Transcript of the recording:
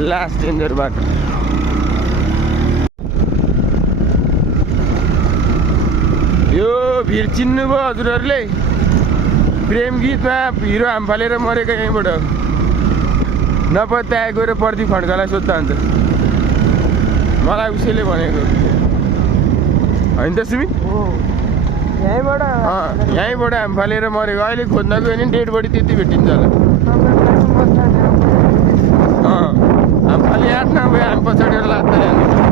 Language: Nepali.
लास्ट डेन्जर बाटो। यो भिर चिन्नुभयो हजुरहरूले? प्रेम गीतमा हिरो हाम फालेर मरेको यहीँबाट नपत्याएको र प्रदीप खड्कालाई सोध्दा हुन्छ। मलाई उसैले भनेको होइन त सुमित? यहीँबाट हाम फालेर मरेको। अहिले खोज्न गयो भने डेड बडी त्यति भेटिन्छ होला। हाम फाले आठ नभए हाम पछाडि लाग्दैन।